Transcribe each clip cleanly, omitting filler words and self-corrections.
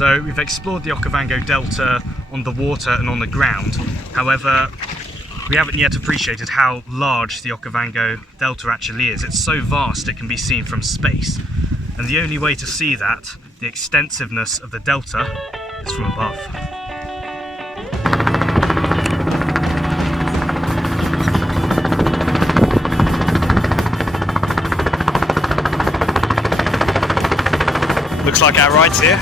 So we've explored the Okavango Delta on the water and on the ground. However, we haven't yet appreciated how large the Okavango Delta actually is. It's so vast it can be seen from space. And the only way to see that, the extensiveness of the delta, is from above. Looks like our ride's here.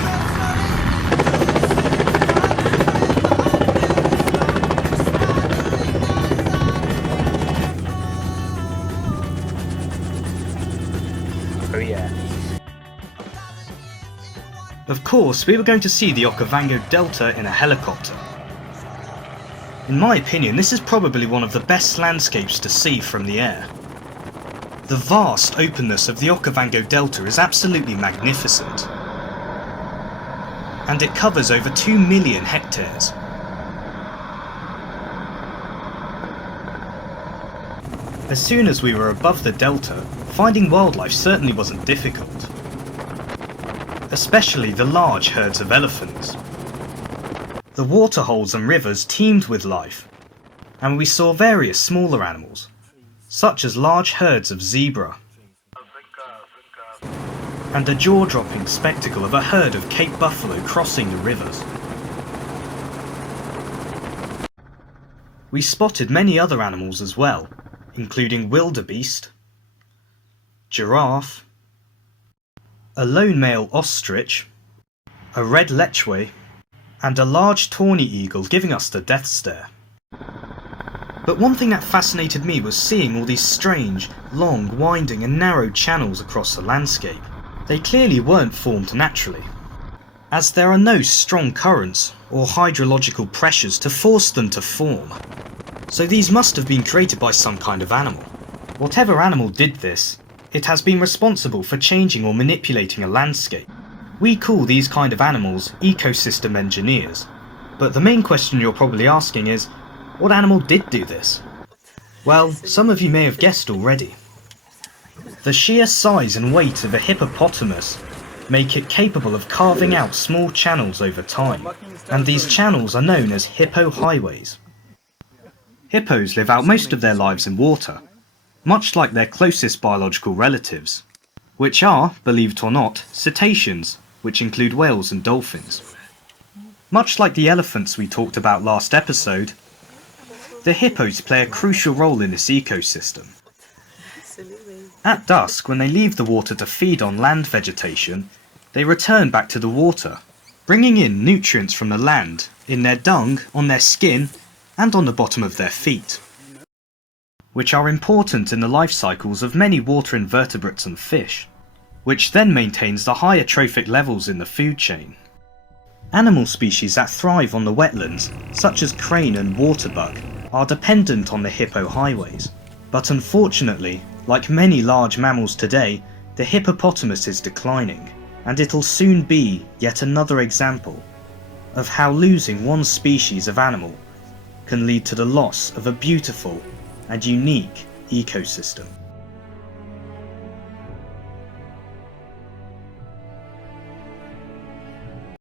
Oh yeah. Of course, we were going to see the Okavango Delta in a helicopter. In my opinion, this is probably one of the best landscapes to see from the air. The vast openness of the Okavango Delta is absolutely magnificent. And it covers over 2 million hectares. As soon as we were above the delta, finding wildlife certainly wasn't difficult. Especially the large herds of elephants. The waterholes and rivers teemed with life, and we saw various smaller animals, such as large herds of zebra, and a jaw-dropping spectacle of a herd of Cape buffalo crossing the rivers. We spotted many other animals as well, including wildebeest, giraffe, a lone male ostrich, a red lechwe, and a large tawny eagle giving us the death stare. But one thing that fascinated me was seeing all these strange, long, winding and narrow channels across the landscape. They clearly weren't formed naturally, as there are no strong currents or hydrological pressures to force them to form. So these must have been created by some kind of animal. Whatever animal did this, it has been responsible for changing or manipulating a landscape. We call these kind of animals ecosystem engineers. But the main question you're probably asking is, what animal did do this? Well, some of you may have guessed already. The sheer size and weight of a hippopotamus make it capable of carving out small channels over time, and these channels are known as hippo highways. Hippos live out most of their lives in water, much like their closest biological relatives, which are, believe it or not, cetaceans, which include whales and dolphins. Much like the elephants we talked about last episode, the hippos play a crucial role in this ecosystem. At dusk, when they leave the water to feed on land vegetation, they return back to the water, bringing in nutrients from the land in their dung, on their skin, and on the bottom of their feet, which are important in the life cycles of many water invertebrates and fish, which then maintains the higher trophic levels in the food chain. Animal species that thrive on the wetlands, such as crane and waterbuck, are dependent on the hippo highways, but unfortunately, like many large mammals today, the hippopotamus is declining, and it'll soon be yet another example of how losing one species of animal can lead to the loss of a beautiful and unique ecosystem.